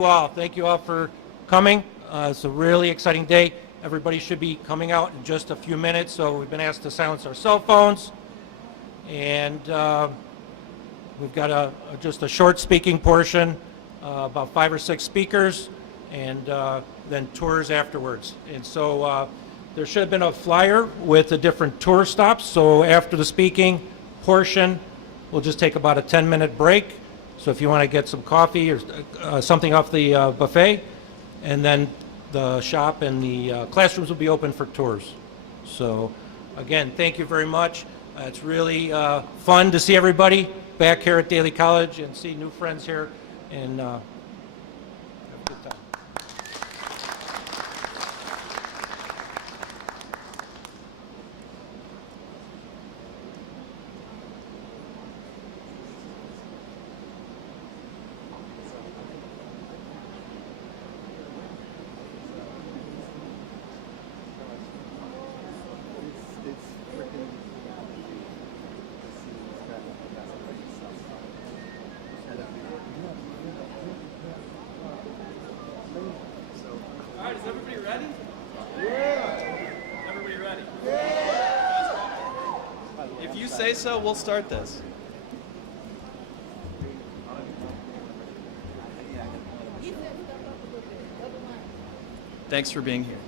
Well, thank you all for coming. It's a really exciting day. Everybody should be coming out in just a few minutes, so we've been asked to silence our cell phones. And we've got just a short speaking portion, about 5 or 6 speakers, and then tours afterwards. And so there should have been a flyer with the different tour stops. So after the speaking portion, we'll just take about a 10-minute break. So if you want to get some coffee or something off the buffet, and then the shop and the classrooms will be open for tours. So again, thank you very much. It's really fun to see everybody back here at Daly College and see new friends here, and have a good time. All right, is everybody ready? Yeah. Everybody ready? Yeah. If you say so, we'll start this. Thanks for being here.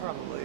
Probably.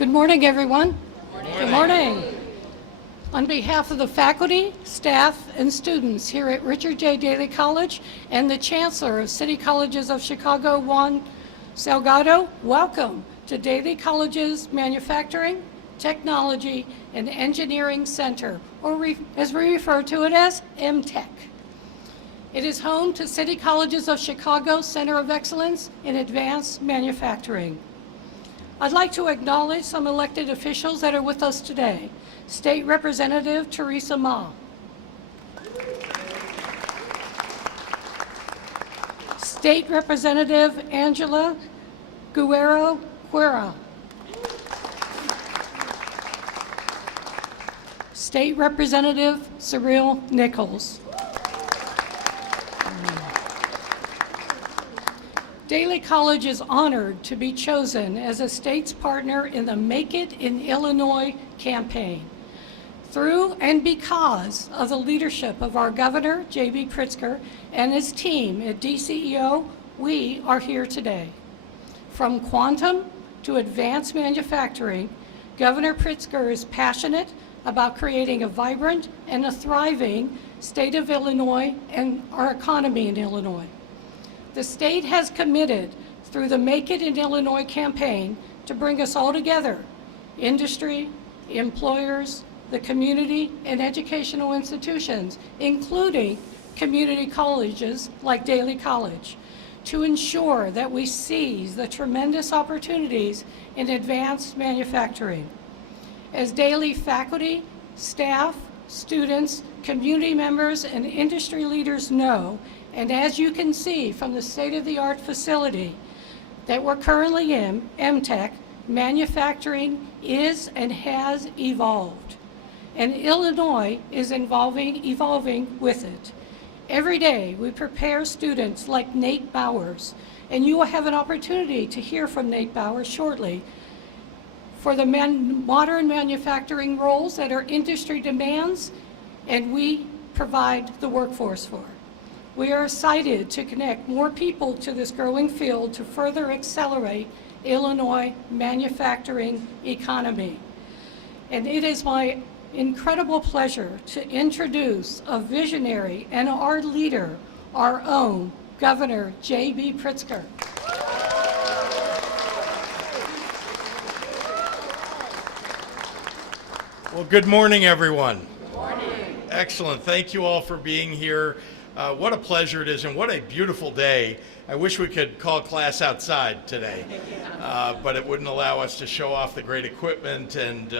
Good morning, everyone. Good morning. On behalf of the faculty, staff, and students here at Richard J. Daley College and the Chancellor of City Colleges of Chicago, Juan Salgado, welcome to Daley College's Manufacturing, Technology, and Engineering Center, or as we refer to it as MTech. It is home to City Colleges of Chicago Center of Excellence in Advanced Manufacturing. I'd like to acknowledge some elected officials that are with us today. State Representative Teresa Ma. State Representative Angela Guerrero-Cuera. State Representative Cyril Nichols. Daley College is honored to be chosen as a state's partner in the Make It in Illinois campaign. Through and because of the leadership of our Governor, J.B. Pritzker, and his team at DCEO, we are here today. From quantum to advanced manufacturing, Governor Pritzker is passionate about creating a vibrant and a thriving state of Illinois and our economy in Illinois. The state has committed through the Make It in Illinois campaign to bring us all together, industry, employers, the community, and educational institutions, including community colleges like Daley College, to ensure that we seize the tremendous opportunities in advanced manufacturing. As Daley faculty, staff, students, community members, and industry leaders know, and as you can see from the state-of-the-art facility that we're currently in, MTech, manufacturing is and has evolved. And Illinois is evolving with it. Every day we prepare students like Nate Bowers, and you will have an opportunity to hear from Nate Bowers shortly, for the modern manufacturing roles that our industry demands and we provide the workforce for. We are excited to connect more people to this growing field to further accelerate Illinois manufacturing economy. And it is my incredible pleasure to introduce a visionary and our leader, our own Governor J.B. Pritzker. Well, good morning, everyone. Good morning. Excellent. Thank you all for being here. What a pleasure it is, and what a beautiful day. I wish we could call class outside today, but it wouldn't allow us to show off the great equipment and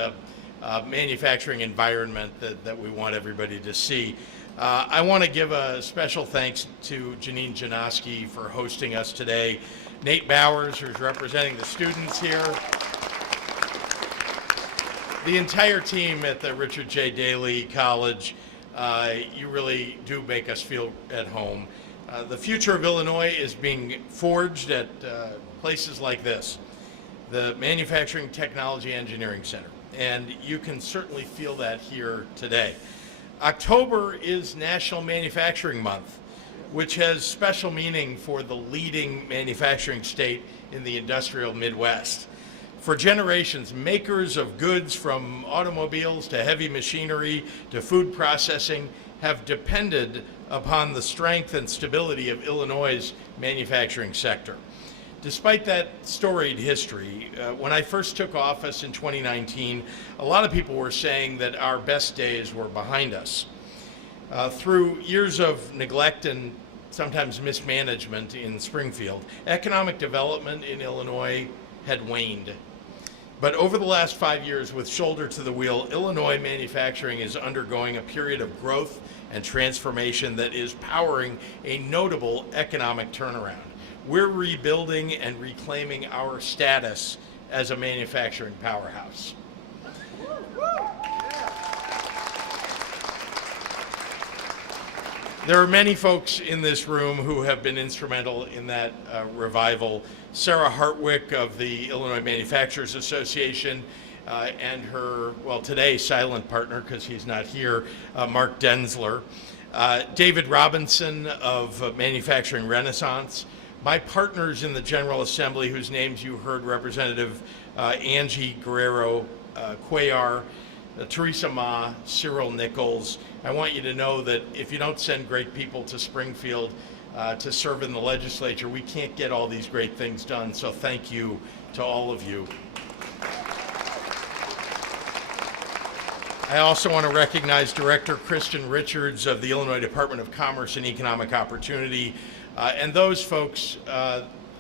manufacturing environment that we want everybody to see. I want to give a special thanks to Janine Janoski for hosting us today, Nate Bowers, who's representing the students here, the entire team at the Richard J. Daley College, You really do make us feel at home. The future of Illinois is being forged at places like this, the Manufacturing Technology Engineering Center, and you can certainly feel that here today. October is National Manufacturing Month, which has special meaning for the leading manufacturing state in the industrial Midwest. For generations, makers of goods from automobiles to heavy machinery to food processing have depended upon the strength and stability of Illinois' manufacturing sector. Despite that storied history, when I first took office in 2019, a lot of people were saying that our best days were behind us. Through years of neglect and sometimes mismanagement in Springfield, economic development in Illinois had waned. But over the last 5 years, with shoulder to the wheel, Illinois manufacturing is undergoing a period of growth and transformation that is powering a notable economic turnaround. We're rebuilding and reclaiming our status as a manufacturing powerhouse. There are many folks in this room who have been instrumental in that revival. Sarah Hartwick of the Illinois Manufacturers Association and her, well, today silent partner because he's not here, Mark Denzler. David Robinson of Manufacturing Renaissance. My partners in the General Assembly, whose names you heard, Representative Angie Guerrero Cuellar, Teresa Ma, Cyril Nichols. I want you to know that if you don't send great people to Springfield to serve in the legislature, we can't get all these great things done. So thank you to all of you. I also want to recognize Director Kristen Richards of the Illinois Department of Commerce and Economic Opportunity. And those folks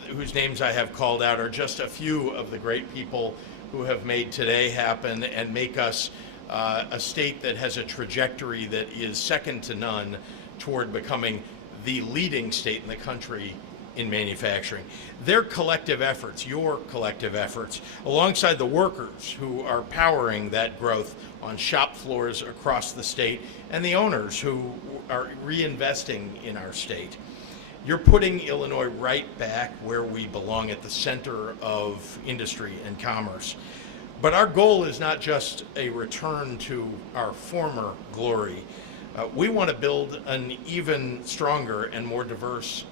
whose names I have called out are just a few of the great people who have made today happen and make us a state that has a trajectory that is second to none toward becoming the leading state in the country in manufacturing. Their collective efforts, your collective efforts, alongside the workers who are powering that growth on shop floors across the state and the owners who are reinvesting in our state. You're putting Illinois right back where we belong, at the center of industry and commerce. But our goal is not just a return to our former glory. We want to build an even stronger and more diverse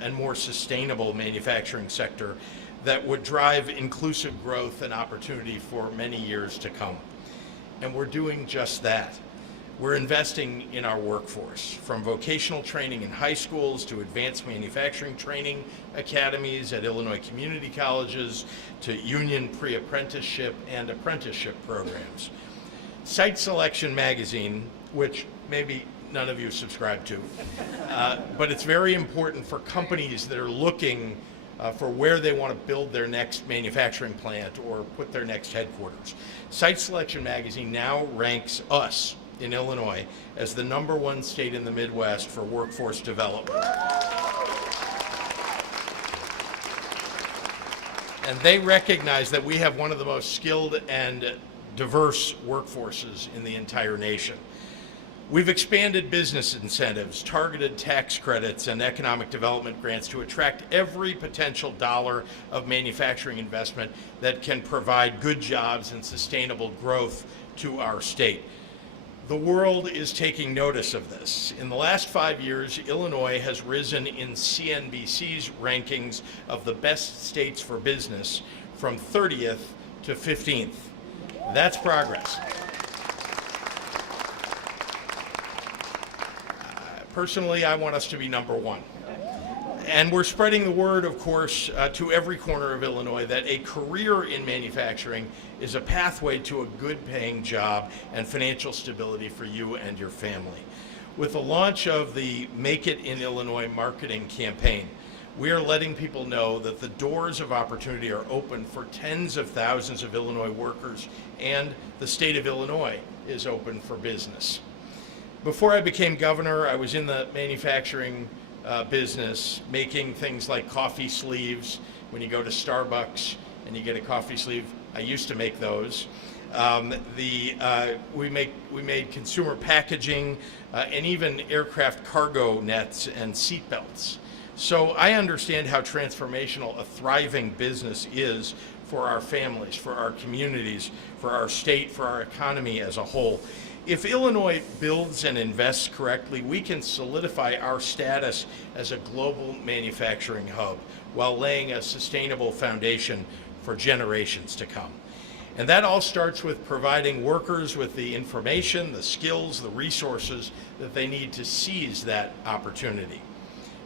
and more sustainable manufacturing sector that would drive inclusive growth and opportunity for many years to come. And we're doing just that. We're investing in our workforce, from vocational training in high schools to advanced manufacturing training academies at Illinois community colleges to union pre-apprenticeship and apprenticeship programs. Site Selection magazine, which maybe none of you subscribe to, but it's very important for companies that are looking for where they want to build their next manufacturing plant or put their next headquarters. Site Selection magazine now ranks us in Illinois as the #1 state in the Midwest for workforce development. And they recognize that we have one of the most skilled and diverse workforces in the entire nation. We've expanded business incentives, targeted tax credits, and economic development grants to attract every potential dollar of manufacturing investment that can provide good jobs and sustainable growth to our state. The world is taking notice of this. In the last 5 years, Illinois has risen in CNBC's rankings of the best states for business from 30th to 15th. That's progress. Personally, I want us to be #1. And we're spreading the word, of course, to every corner of Illinois that a career in manufacturing is a pathway to a good-paying job and financial stability for you and your family. With the launch of the Make It in Illinois marketing campaign, we are letting people know that the doors of opportunity are open for tens of thousands of Illinois workers, and the state of Illinois is open for business. Before I became governor, I was in the manufacturing business, making things like coffee sleeves. When you go to Starbucks and you get a coffee sleeve, I used to make those. We made consumer packaging and even aircraft cargo nets and seat belts. So I understand how transformational a thriving business is for our families, for our communities, for our state, for our economy as a whole. If Illinois builds and invests correctly, we can solidify our status as a global manufacturing hub while laying a sustainable foundation for generations to come. And that all starts with providing workers with the information, the skills, the resources that they need to seize that opportunity.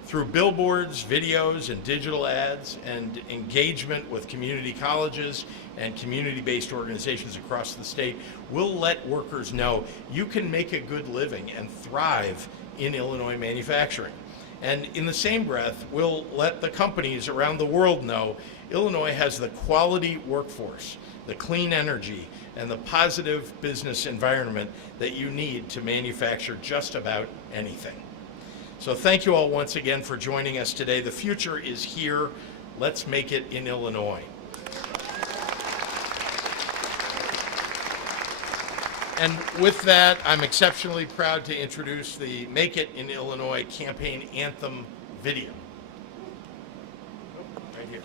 Through billboards, videos, and digital ads, and engagement with community colleges and community-based organizations across the state, we'll let workers know you can make a good living and thrive in Illinois manufacturing. And in the same breath, we'll let the companies around the world know Illinois has the quality workforce, the clean energy, and the positive business environment that you need to manufacture just about anything. So thank you all once again for joining us today. The future is here. Let's make it in Illinois. And with that, I'm exceptionally proud to introduce the Make It in Illinois campaign anthem video. Right here.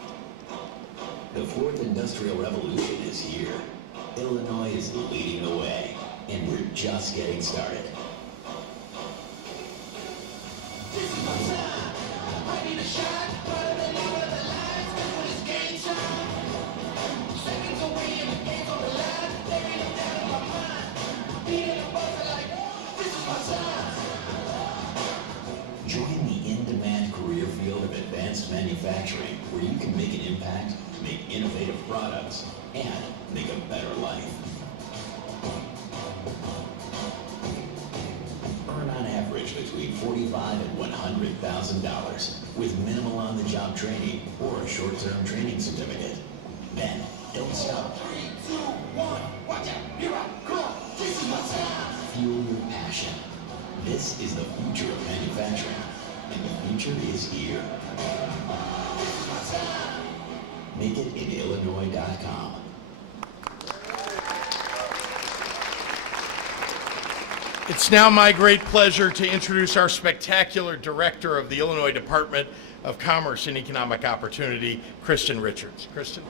The fourth industrial revolution is here. Illinois is leading the way, and we're just getting started. This is my time. I need a shot, but the lead of the lines when it's game time. Seconds away and the game's on the line. There ain't no doubt in my mind. Beating a buzzer like, this is my time. Join the in-demand career field of advanced manufacturing, where you can make an impact, make innovative products, and make a better life. Earn on average between $45,000 and $100,000 with minimal on-the-job training or a short-term training certificate. Then, don't stop. 3, 2, 1, watch out, here I come. This is my time. Fuel your passion. This is the future of manufacturing, and the future is here. This is my time. Make it in Illinois.com. It's now my great pleasure to introduce our spectacular director of the Illinois Department of Commerce and Economic Opportunity, Kristen Richards. Kristen.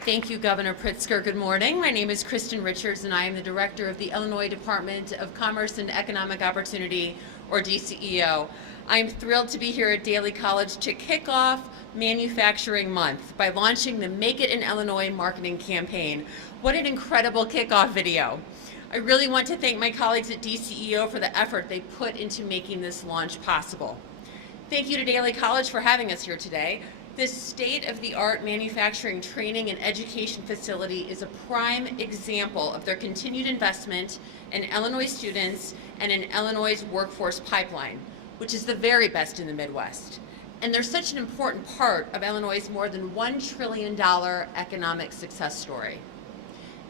Thank you, Governor Pritzker. Good morning. My name is Kristen Richards, and I am the director of the Illinois Department of Commerce and Economic Opportunity, or DCEO. I'm thrilled to be here at Daly College to kick off Manufacturing Month by launching the Make It in Illinois marketing campaign. What an incredible kickoff video. I really want to thank my colleagues at DCEO for the effort they put into making this launch possible. Thank you to Daly College for having us here today. This state-of-the-art manufacturing training and education facility is a prime example of their continued investment in Illinois students and in Illinois' workforce pipeline, which is the very best in the Midwest. And they're such an important part of Illinois' more than $1 trillion economic success story.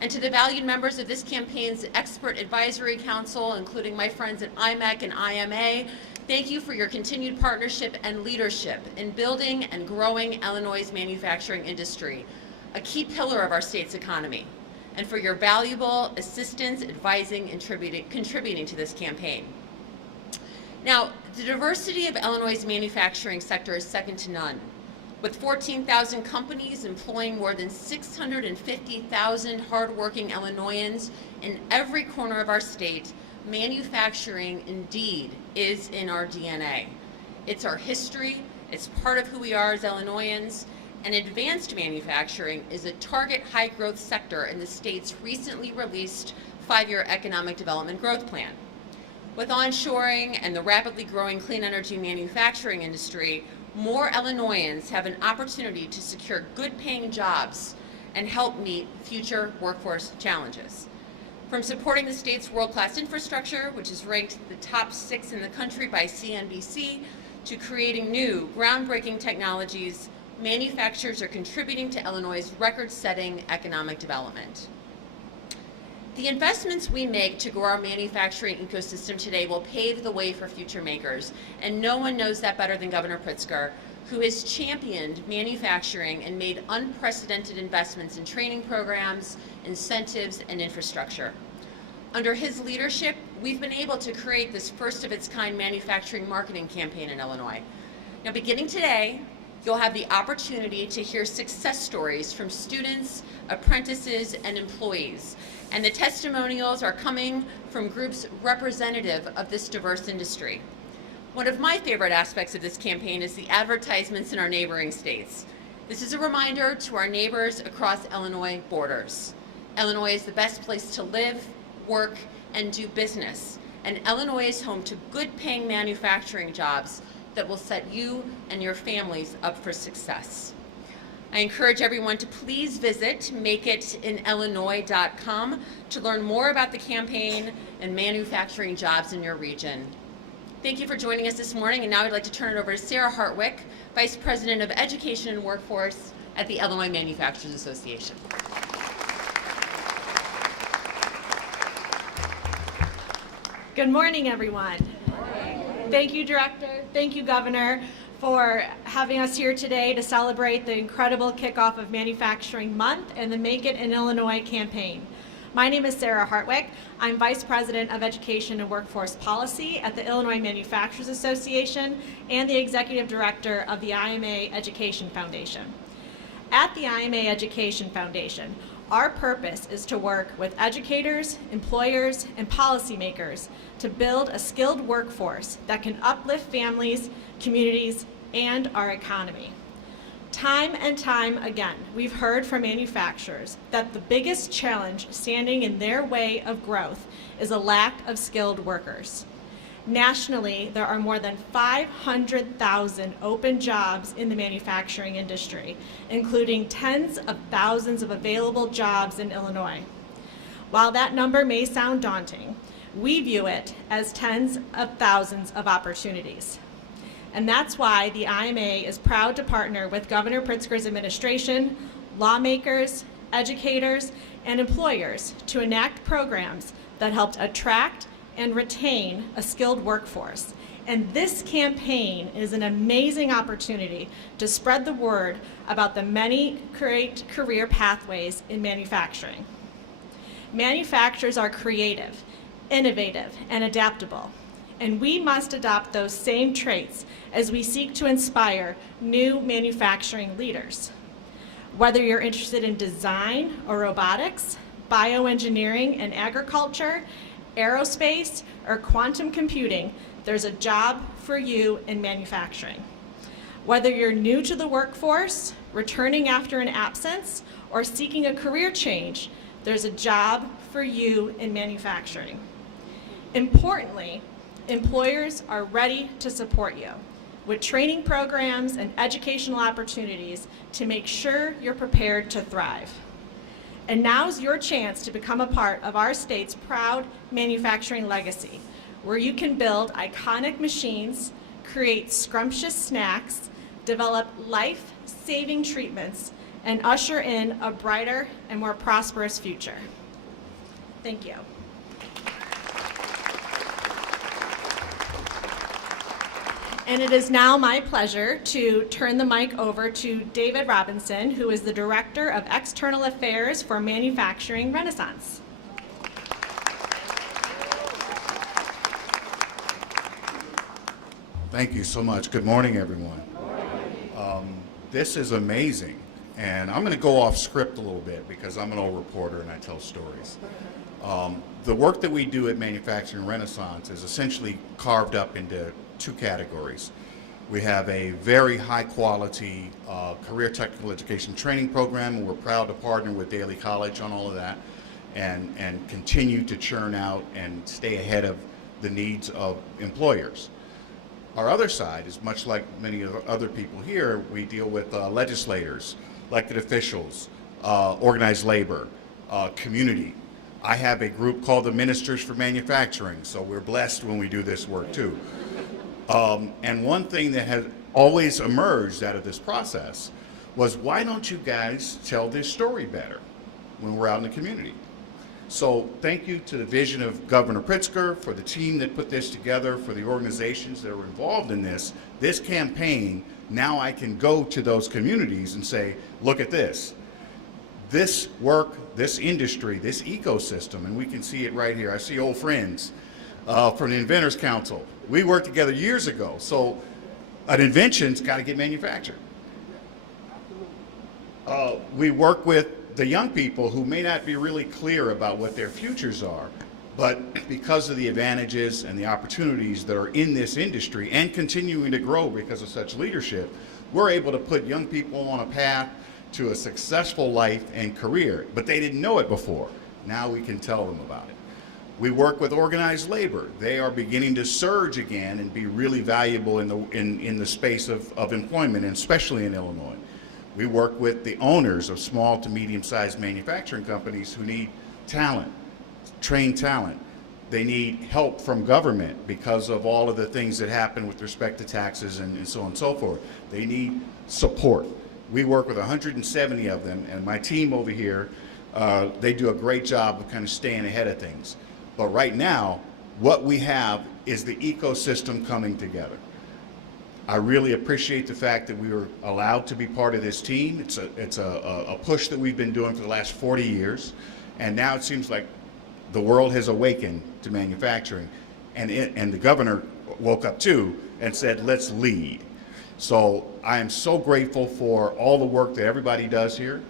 And to the valued members of this campaign's expert advisory council, including my friends at IMEC and IMA, thank you for your continued partnership and leadership in building and growing Illinois' manufacturing industry, a key pillar of our state's economy, and for your valuable assistance, advising, and contributing to this campaign. Now, the diversity of Illinois' manufacturing sector is second to none. With 14,000 companies employing more than 650,000 hardworking Illinoisans in every corner of our state, manufacturing indeed is in our DNA. It's our history, it's part of who we are as Illinoisans, and advanced manufacturing is a target high-growth sector in the state's recently released 5-year economic development growth plan. With onshoring and the rapidly growing clean energy manufacturing industry, more Illinoisans have an opportunity to secure good-paying jobs and help meet future workforce challenges. From supporting the state's world-class infrastructure, which is ranked the top 6 in the country by CNBC, to creating new, groundbreaking technologies, manufacturers are contributing to Illinois' record-setting economic development. The investments we make to grow our manufacturing ecosystem today will pave the way for future makers, and no one knows that better than Governor Pritzker, who has championed manufacturing and made unprecedented investments in training programs, incentives, and infrastructure. Under his leadership, we've been able to create this first-of-its-kind manufacturing marketing campaign in Illinois. Now, beginning today, you'll have the opportunity to hear success stories from students, apprentices, and employees. And the testimonials are coming from groups representative of this diverse industry. One of my favorite aspects of this campaign is the advertisements in our neighboring states. This is a reminder to our neighbors across Illinois borders. Illinois is the best place to live, work, and do business. And Illinois is home to good-paying manufacturing jobs that will set you and your families up for success. I encourage everyone to please visit makeitinillinois.com to learn more about the campaign and manufacturing jobs in your region. Thank you for joining us this morning, and now I'd like to turn it over to Sarah Hartwick, Vice President of Education and Workforce at the Illinois Manufacturers Association. Good morning, everyone. Thank you, Director. Thank you, Governor, for having us here today to celebrate the incredible kickoff of Manufacturing Month and the Make It in Illinois campaign. My name is Sarah Hartwick. I'm Vice President of Education and Workforce Policy at the Illinois Manufacturers Association and the Executive Director of the IMA Education Foundation. At the IMA Education Foundation, our purpose is to work with educators, employers, and policymakers to build a skilled workforce that can uplift families, communities, and our economy. Time and time again, we've heard from manufacturers that the biggest challenge standing in their way of growth is a lack of skilled workers. Nationally, there are more than 500,000 open jobs in the manufacturing industry, including tens of thousands of available jobs in Illinois. While that number may sound daunting, we view it as tens of thousands of opportunities. And that's why the IMA is proud to partner with Governor Pritzker's administration, lawmakers, educators, and employers to enact programs that help attract and retain a skilled workforce. And this campaign is an amazing opportunity to spread the word about the many great career pathways in manufacturing. Manufacturers are creative, innovative, and adaptable, and we must adopt those same traits as we seek to inspire new manufacturing leaders. Whether you're interested in design or robotics, bioengineering and agriculture, aerospace, or quantum computing, there's a job for you in manufacturing. Whether you're new to the workforce, returning after an absence, or seeking a career change, there's a job for you in manufacturing. Importantly, employers are ready to support you with training programs and educational opportunities to make sure you're prepared to thrive. And now's your chance to become a part of our state's proud manufacturing legacy, where you can build iconic machines, create scrumptious snacks, develop life-saving treatments, and usher in a brighter and more prosperous future. Thank you. And it is now my pleasure to turn the mic over to David Robinson, who is the Director of External Affairs for Manufacturing Renaissance. Thank you so much. Good morning, everyone. This is amazing. And I'm going to go off script a little bit because I'm an old reporter and I tell stories. The work that we do at Manufacturing Renaissance is essentially carved up into two categories. We have a very high quality career technical education training program, and we're proud to partner with Daly College on all of that and continue to churn out and stay ahead of the needs of employers. Our other side is much like many of the other people here. We deal with legislators, elected officials, organized labor, community. I have a group called the Ministers for Manufacturing, so we're blessed when we do this work too. And one thing that has always emerged out of this process was, why don't you guys tell this story better when we're out in the community? So thank you to the vision of Governor Pritzker, for the team that put this together, for the organizations that are involved in this. This campaign Now I can go to those communities and say, look at this. This work, this industry, this ecosystem, and we can see it right here. I see old friends from the Inventors Council. We worked together years ago, so an invention's got to get manufactured. We work with the young people who may not be really clear about what their futures are, but because of the advantages and the opportunities that are in this industry and continuing to grow because of such leadership, we're able to put young people on a path to a successful life and career, but they didn't know it before. Now we can tell them about it. We work with organized labor. They are beginning to surge again and be really valuable in the space of employment, and especially in Illinois. We work with the owners of small to medium-sized manufacturing companies who need talent, trained talent. They need help from government because of all of the things that happen with respect to taxes and so on and so forth. They need support. We work with 170 of them, and my team over here, they do a great job of kind of staying ahead of things. But right now, what we have is the ecosystem coming together. I really appreciate the fact that we were allowed to be part of this team. It's a push that we've been doing for the last 40 years, and now it seems like the world has awakened to manufacturing, and the governor woke up too and said, let's lead. So I am so grateful for all the work that everybody does here,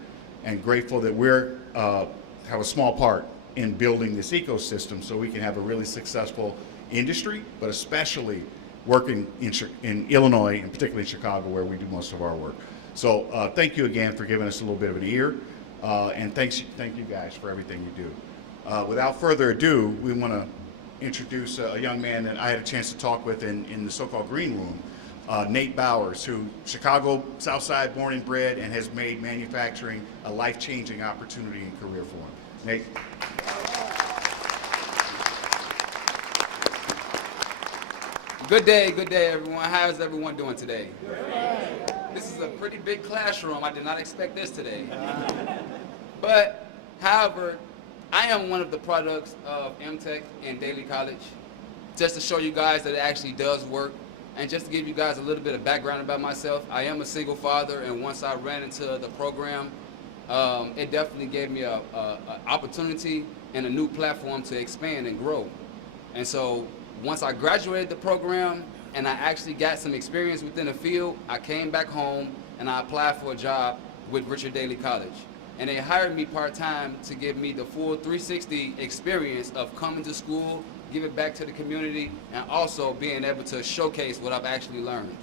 and grateful that we're have a small part in building this ecosystem so we can have a really successful industry, but especially working in Illinois, and particularly in Chicago, where we do most of our work. So thank you again for giving us a little bit of an ear, and thank you guys for everything you do. Without further ado, we want to introduce a young man that I had a chance to talk with in the so-called green room, Nate Bowers, who Chicago South Side born and bred, and has made manufacturing a life-changing opportunity and career for him. Nate. Good day, everyone. How is everyone doing today? This is a pretty big classroom. I did not expect this today. But, however, I am one of the products of MTech and Daly College. Just to show you guys that it actually does work, and just to give you guys a little bit of background about myself, I am a single father, and once I ran into the program, it definitely gave me an opportunity and a new platform to expand and grow. And so, once I graduated the program and I actually got some experience within the field, I came back home and I applied for a job with Richard Daly College. And they hired me part-time to give me the full 360 experience of coming to school, give it back to the community, and also being able to showcase what I've actually learned.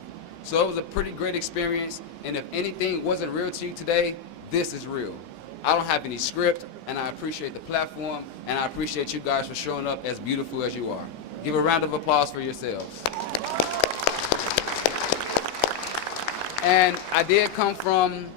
So it was a pretty great experience, and if anything wasn't real to you today, this is real. I don't have any script, and I appreciate the platform, and I appreciate you guys for showing up as beautiful as you are. Give a round of applause for yourselves. And I did come from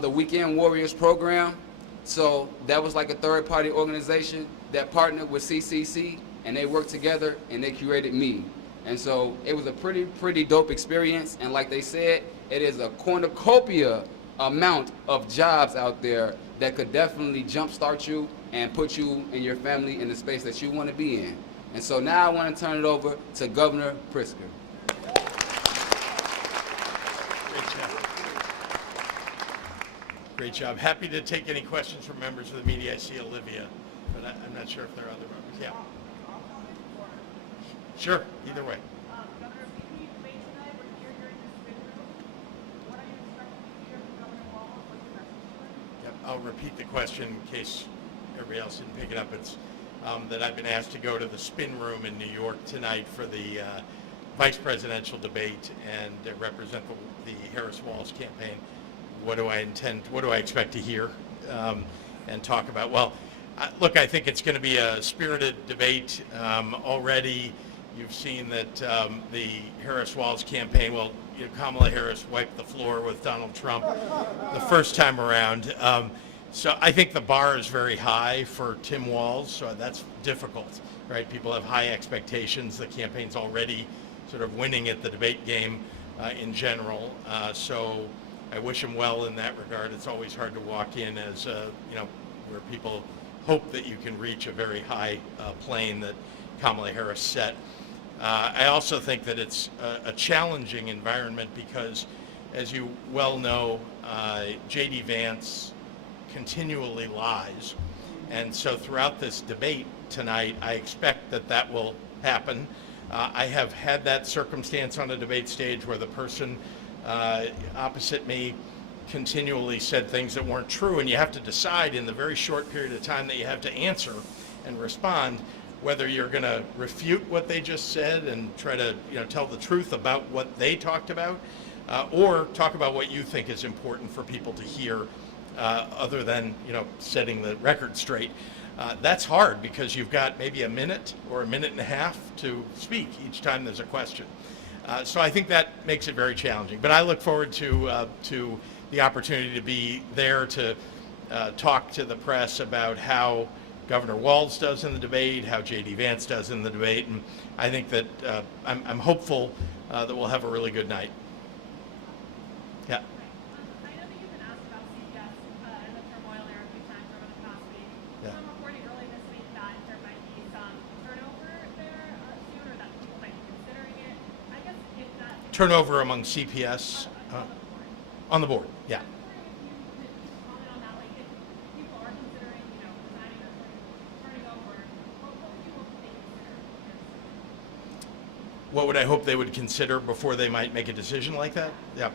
the Weekend Warriors program. So that was like a third-party organization that partnered with CCC, and they worked together and they curated me. And so it was a pretty dope experience. And like they said, it is a cornucopia amount of jobs out there that could definitely jumpstart you and put you and your family in the space that you want to be in. And so now I want to turn it over to Governor Pritzker. Great job. Happy to take any questions from members of the media. I see Olivia, but I'm not sure if there are other members. Yeah. Sure, either way. Governor, we meet late tonight. We're here during this spin room. What are you expecting to hear from Governor Walker? What's your message? Yep, I'll repeat the question in case everybody else didn't pick it up. It's that I've been asked to go to the spin room in New York tonight for the vice presidential debate and represent the Harris-Walz campaign. What do I expect to hear and talk about? Well, look, I think it's going to be a spirited debate. Already you've seen that the Harris-Walz campaign, well, Kamala Harris wiped the floor with Donald Trump the first time around. So I think the bar is very high for Tim Walz, so that's difficult, right? People have high expectations. The campaign's already sort of winning at the debate game in general. So I wish him well in that regard. It's always hard to walk in as, where people hope that you can reach a very high plane that Kamala Harris set. I also think that it's a challenging environment because, as you well know, J.D. Vance continually lies. And so throughout this debate tonight, I expect that that will happen. I have had that circumstance on a debate stage where the person opposite me continually said things that weren't true, and you have to decide in the very short period of time that you have to answer and respond whether you're going to refute what they just said and try to tell the truth about what they talked about, or talk about what you think is important for people to hear, other than setting the record straight. That's hard because you've got maybe a minute or a minute and a half to speak each time there's a question. So I think that makes it very challenging. But I look forward to the opportunity to be there to talk to the press about how Governor Walz does in the debate, how J.D. Vance does in the debate, and I think that I'm hopeful that we'll have a really good night. Yeah. I know that you've been asked about CPS and the turmoil there a few times over the past week. Yeah. Some reporting early this week that there might be some turnover there soon, or that people might be considering it. I guess if that Turnover among CPS on the board. Yeah. I'm wondering if you could comment on that, like if people are considering, resigning or turning over, what would you hope they consider? What would I hope they would consider before they might make a decision like that? Yeah.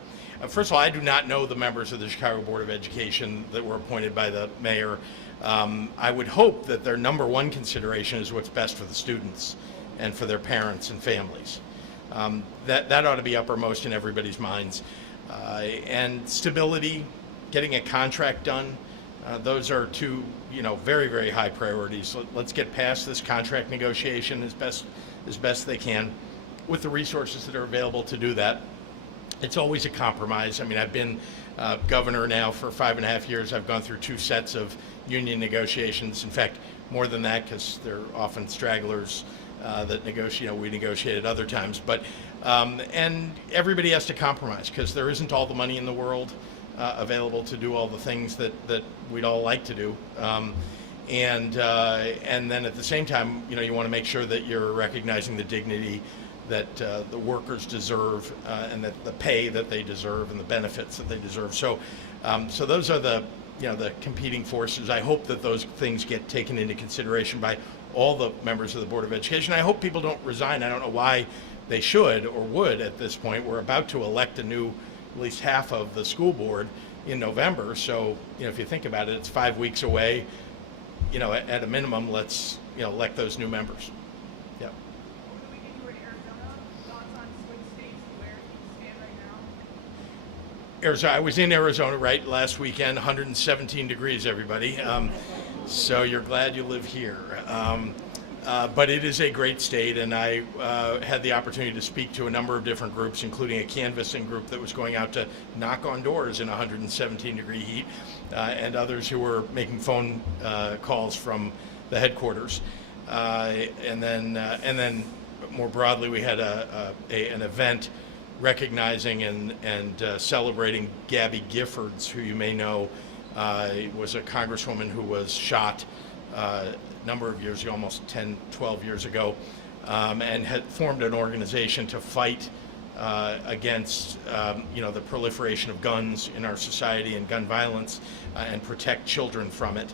First of all, I do not know the members of the Chicago Board of Education that were appointed by the mayor. I would hope that their number one consideration is what's best for the students and for their parents and families. That ought to be uppermost in everybody's minds. And stability, getting a contract done, those are two, very, very high priorities. Let's get past this contract negotiation as best they can with the resources that are available to do that. It's always a compromise. I mean, I've been governor now for 5.5 years. I've gone through 2 sets of union negotiations. In fact, more than that, because they're often stragglers that we negotiate at other times. But and everybody has to compromise because there isn't all the money in the world available to do all the things that we'd all like to do. And then at the same time, you want to make sure that you're recognizing the dignity that the workers deserve, and that the pay that they deserve and the benefits that they deserve. So those are the competing forces. I hope that those things get taken into consideration by all the members of the Board of Education. I hope people don't resign. I don't know why they should or would at this point. We're about to elect at least half of the school board in November. So, if you think about it, it's 5 weeks away. At a minimum, let's, elect those new members. Yeah. Over the weekend you were in Arizona. Thoughts on swing states and where things stand right now? Arizona. I was in Arizona last weekend, 117 degrees, everybody. So you're glad you live here. But it is a great state, and I had the opportunity to speak to a number of different groups, including a canvassing group that was going out to knock on doors in 117-degree heat, and others who were making phone calls from the headquarters. And then more broadly, we had an event recognizing and celebrating Gabby Giffords, who you may know was a congresswoman who was shot a number of years ago, almost 10, 12 years ago, and had formed an organization to fight against the proliferation of guns in our society and gun violence, and protect children from it.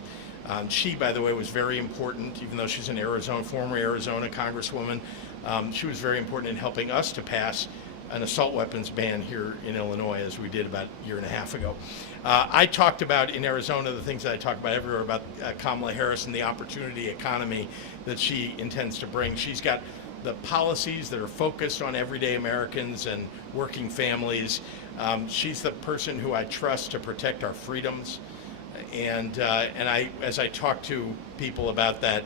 She, by the way, was very important, even though she's an former Arizona congresswoman. She was very important in helping us to pass an assault weapons ban here in Illinois, as we did about a year and a half ago. I talked about in Arizona the things that I talk about everywhere about Kamala Harris and the opportunity economy that she intends to bring. She's got the policies that are focused on everyday Americans and working families. She's the person who I trust to protect our freedoms. And as I talk to people about that,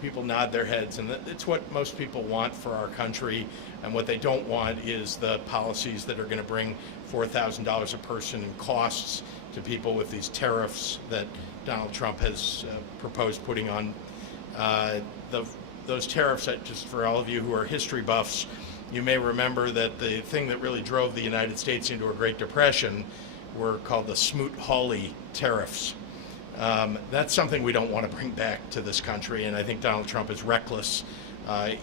people nod their heads, and it's what most people want for our country. And what they don't want is the policies that are going to bring $4,000 a person in costs to people with these tariffs that Donald Trump has proposed putting on. Those tariffs, just for all of you who are history buffs, you may remember that the thing that really drove the United States into a Great Depression were called the Smoot-Hawley tariffs. That's something we don't want to bring back to this country, and I think Donald Trump is reckless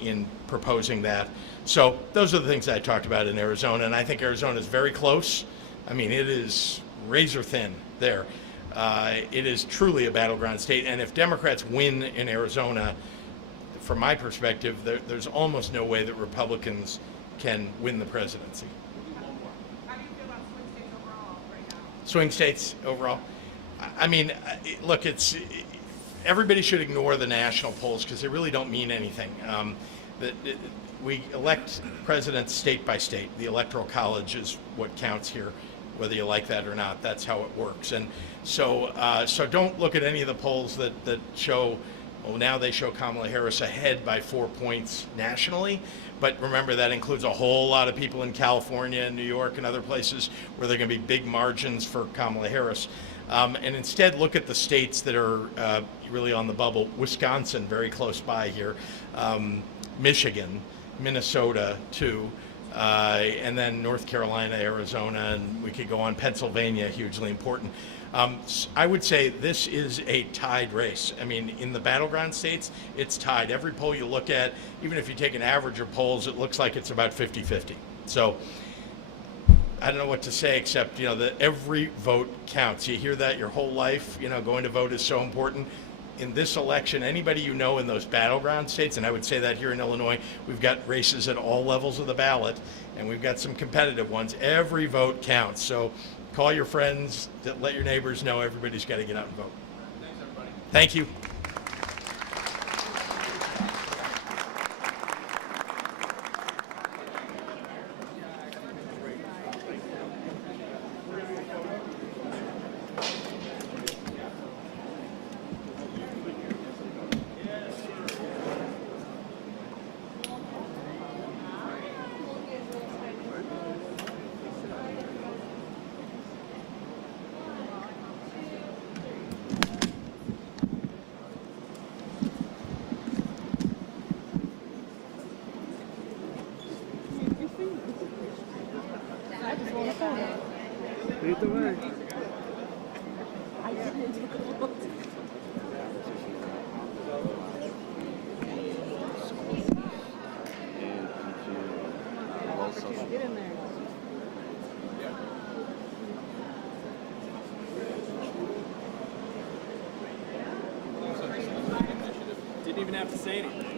in proposing that. So those are the things I talked about in Arizona, and I think Arizona is very close. I mean, it is razor thin there. It is truly a battleground state, and if Democrats win in Arizona, from my perspective, there's almost no way that Republicans can win the presidency. How do you feel about swing states overall right now? Swing states overall. I mean, look, everybody should ignore the national polls because they really don't mean anything. We elect presidents state by state. The Electoral College is what counts here, whether you like that or not. That's how it works. And so don't look at any of the polls that show. Well, now they show Kamala Harris ahead by 4 points nationally. But remember, that includes a whole lot of people in California and New York and other places where there are going to be big margins for Kamala Harris. And instead, look at the states that are really on the bubble. Wisconsin, very close by here. Michigan, Minnesota, too. And then North Carolina, Arizona, and we could go on. Pennsylvania, hugely important. I would say this is a tied race. I mean, in the battleground states, it's tied. Every poll you look at, even if you take an average of polls, it looks like it's about 50-50. So I don't know what to say except, that every vote counts. You hear that your whole life, going to vote is so important. In this election, anybody you know in those battleground states, and I would say that here in Illinois, we've got races at all levels of the ballot, and we've got some competitive ones. Every vote counts. So call your friends, let your neighbors know everybody's got to get out and vote. Thanks, everybody. Thank you. Didn't even have to say anything.